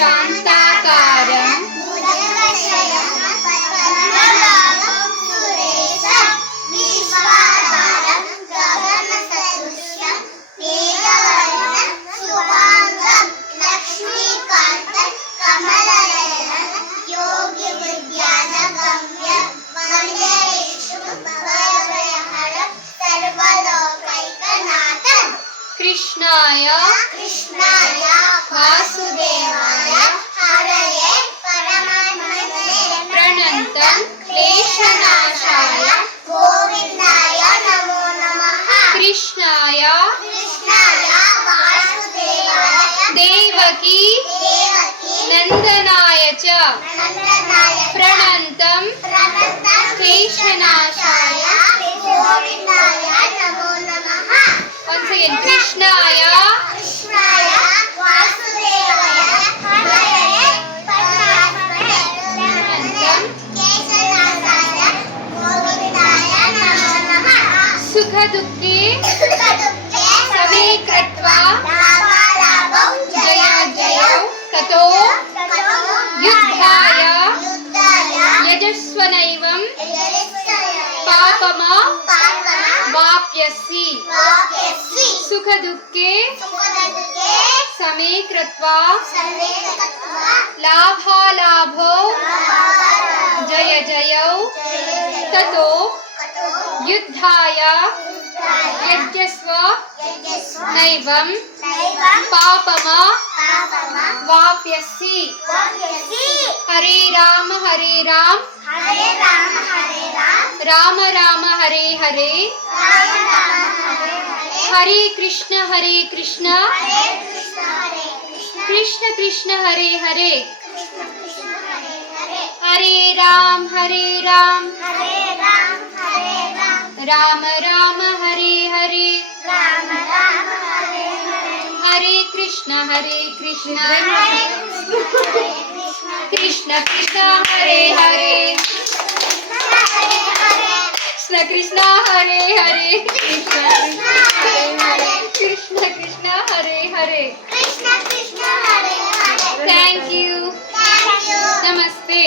शान्ताकारं कृष्णाय वासुदेवाय प्रणतं क्लेशनाशाय कृष्णाय देवकी नन्दनाय च प्रणतं क्लेशनाशाय once again कृष्णाय सुख दुःखे समे कृत्वा जय जयौ ततो युद्धाय यजस्वनैवं पापमा वाप्यसि सुख दुःखे समे कृत्वा लाभालाभौ जय जयौ ततो युद्धाय यजस्व नैवं पापमा वाप्यसि हरे राम राम राम हरे हरे हरे कृष्ण कृष्ण कृष्ण हरे हरे हरे राम राम राम हरे हरे हरे कृष्ण कृष्ण कृष्ण हरे हरे कृष्ण कृष्ण हरे हरे कृष्ण कृष्ण हरे हरे थैंक यू नमस्ते